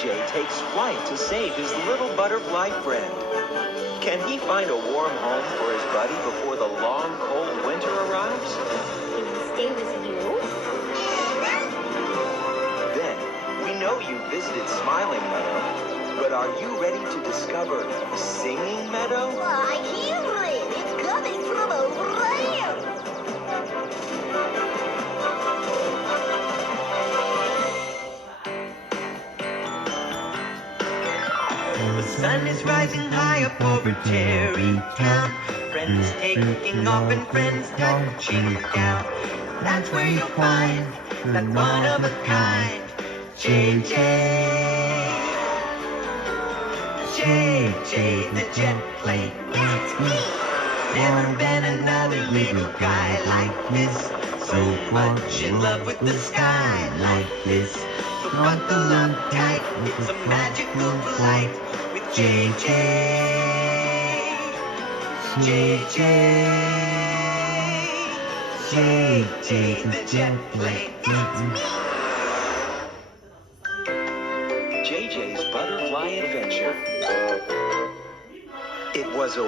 JJ takes flight to save his little butterfly friend. Can he find a warm home for his buddy before the long, cold winter arrives? Can he stay with you? Then, we know you visited Smiling Meadow, but are you ready to discover Singing Meadow? I hear it. It's coming from over there. The sun is rising high up over Terrytown. Friends taking off and friends touching down. That's where you'll find that one of a kind JJ. JJ, the jet plane. That's me. Never been another little guy like this. So much in love with the sky like this. So buckle up tight, it's a magical flight with JJ. JJ. JJ, the jet plane. That's me. JJ's Butterfly Adventure. It was a